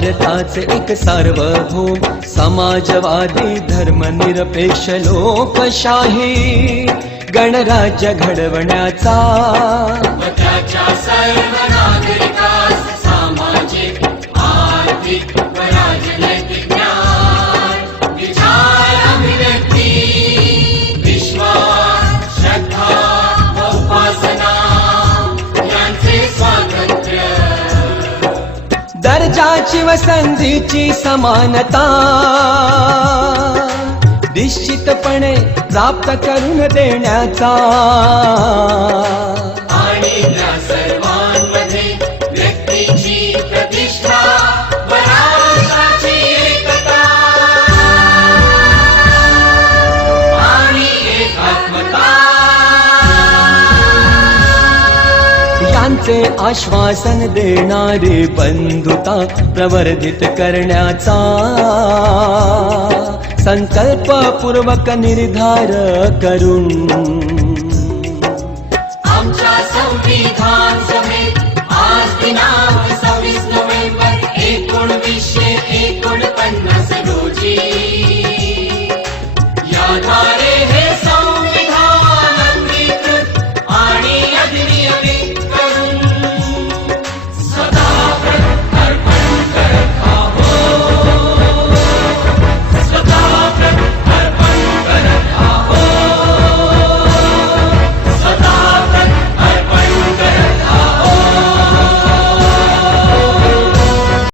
भारताचे एक सार्वभौम समाजवादी धर्मनिरपेक्ष लोकशाही गणराज्य घडवण्याचा व त्याच्या सर्व नागरिकास सामाजिक आर्थिक व राजनैतिक न्याय विचार अभिव्यक्ती विश्वास श्रद्धा व उपासना यांचे स्वातंत्र्य दर्जाची व संधीची समानता निश्चितपणे प्राप्त करून देण्याचा आणि त्या सर्वांमध्ये व्यक्तीची प्रतिष्ठा व राष्ट्राची एकता आणि एकात्मता यांचे आश्वासन देणारी बंधुता प्रवर्धित करण्याचा संकल्पपूर्वक निर्धार करून